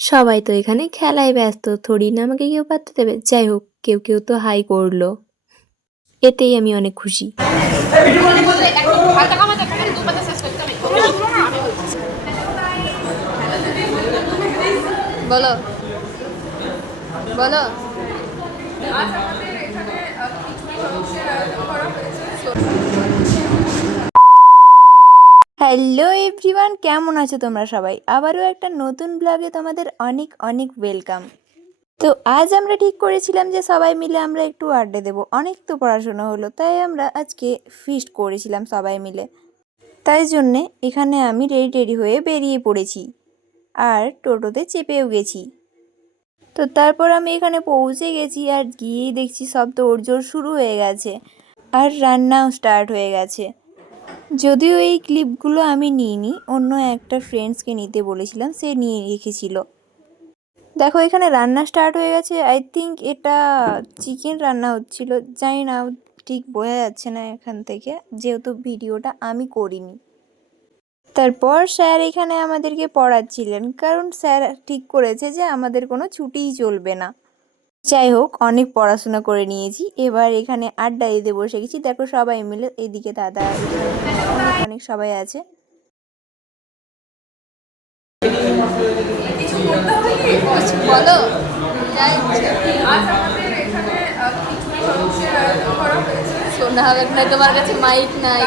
সবাই তো এখানে খেলায় ব্যস্ত, থোড়ি না আমাকে কেউ পাত্তা দেবে। যাই হোক, কেউ কেউ তো হাই করল। এতেই আমি অনেক খুশি। বলো। বলো। হ্যালো এভরিওয়ান কেমন আছো তোমরা সবাই? আবারও একটা নতুন ব্লগে তোমাদের অনেক অনেক ওয়েলকাম তো আজ আমরা ঠিক করেছিলাম যে সবাই মিলে আমরা একটু আড্ডা দেবো। অনেক তো পড়াশোনা হলো, তাই আমরা আজকে ফিস্ট করেছিলাম সবাই মিলে। তাই জন্যে এখানে আমি রেডি টেডি হয়ে বেরিয়ে পড়েছি আর টোটোতে চেপেও গেছি। তো তারপর আমি এখানে পৌঁছে গেছি আর গিয়েই দেখছি সব তোড়জোড় শুরু হয়ে গেছে আর রান্নাও স্টার্ট হয়ে গেছে। যদিও এই ক্লিপগুলো আমি নিইনি, অন্য একটা ফ্রেন্ডসকে নিতে বলেছিলাম, সে নিয়ে রেখেছিল। দেখো, এখানে রান্না স্টার্ট হয়ে গেছে। আই থিঙ্ক এটা চিকেন রান্না হচ্ছিল। জানি না, ঠিক বোঝা যাচ্ছে না এখান থেকে, যেহেতু ভিডিওটা আমি করিনি। তারপর স্যার এখানে আমাদেরকে পড়াচ্ছিলেন, কারণ স্যার ঠিক করেছে যে আমাদের কোনো ছুটিই চলবে না। যাই হোক অনেক পড়াশোনা করে নিয়েছি। এবার এখানে আড্ডা দিতে বসে গেছি। দেখো সবাই মিলে এদিকে দাদা অনেক সবাই আছে। শোনা হবে না তোমার কাছে মাইক নাই।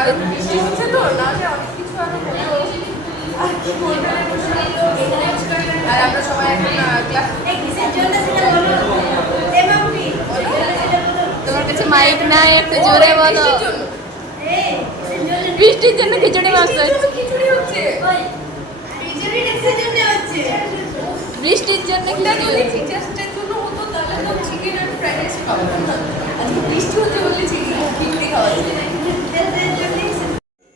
আর আমরা সবাই এখন ক্লাস কাছে মাইক নাই, একটু জোরে বলো। বৃষ্টির জন্য খিচুড়ি হচ্ছে বৃষ্টির জন্য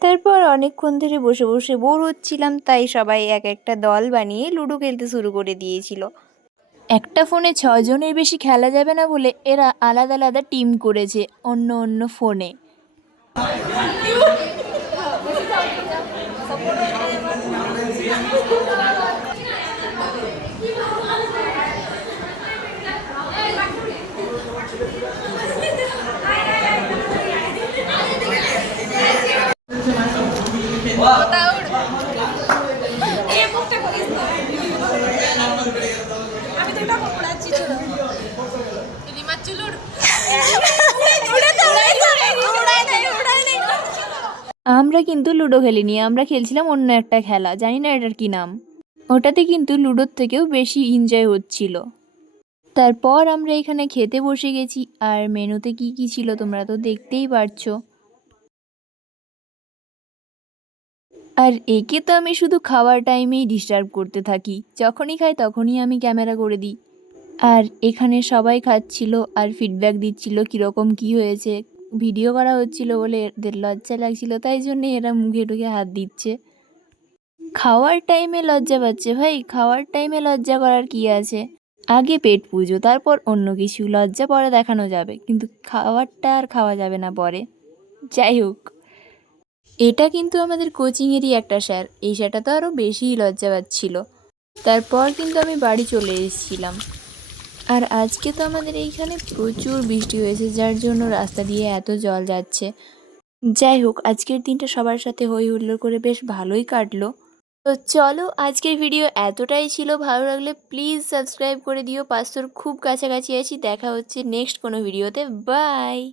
তারপর অনেকক্ষণ ধরে বসে বসে বোর হচ্ছিলাম, তাই সবাই এক একটা দল বানিয়ে লুডো খেলতে শুরু করে দিয়েছিল। একটা ফোনে ছজনের বেশি খেলা যাবে না বলে এরা আলাদা আলাদা টিম করেছে অন্য অন্য ফোনে। আমরা কিন্তু লুডো খেলিনি, আমরা খেলছিলাম অন্য একটা খেলা, জানি না এটার কি নাম। ওটাতে কিন্তু লুডোর থেকেও বেশি এনজয় হচ্ছিল। তারপর আমরা এখানে খেতে বসে গেছি, আর মেনুতে কি কি ছিল তোমরা তো দেখতেই পারছ। আর একে তো আমি শুধু খাওয়ার টাইমেই ডিস্টার্ব করতে থাকি, যখনই খাই তখনই আমি ক্যামেরা করে দিই। আর এখানে সবাই খাচ্ছিল আর ফিডব্যাক দিচ্ছিল কীরকম কি হয়েছে। ভিডিও করা হচ্ছিল বলে এদের লজ্জা লাগছিল, তাই জন্য এরা মুখে টুকে হাত দিচ্ছে। খাওয়ার টাইমে লজ্জা পাচ্ছে ভাই, খাওয়ার টাইমে লজ্জা করার কি আছে? আগে পেট পুজো, তারপর অন্য কিছু, লজ্জা পরে দেখানো যাবে, কিন্তু খাওয়ারটা আর খাওয়া যাবে না পরে। যাই হোক, এটা কিন্তু আমাদের কোচিংয়েরই একটা স্যার, এই স্যারটা তো আরও বেশিই লজ্জা পাচ্ছিল। তারপর কিন্তু আমি বাড়ি চলে এসেছিলাম। আর আজকে তো আমাদের এইখানে প্রচুর বৃষ্টি হয়েছে, যার জন্য রাস্তা দিয়ে এত জল যাচ্ছে। যাই হোক, আজকের দিনটা সবার সাথে হই হুল্লোড় করে বেশ ভালোই কাটলো। তো চলো, আজকের ভিডিও এতটাই ছিল। ভালো লাগলে প্লিজ সাবস্ক্রাইব করে দিও। পাঁচশোর খুব কাছাকাছি আছি। দেখা হচ্ছে নেক্সট কোনো ভিডিওতে। বাই!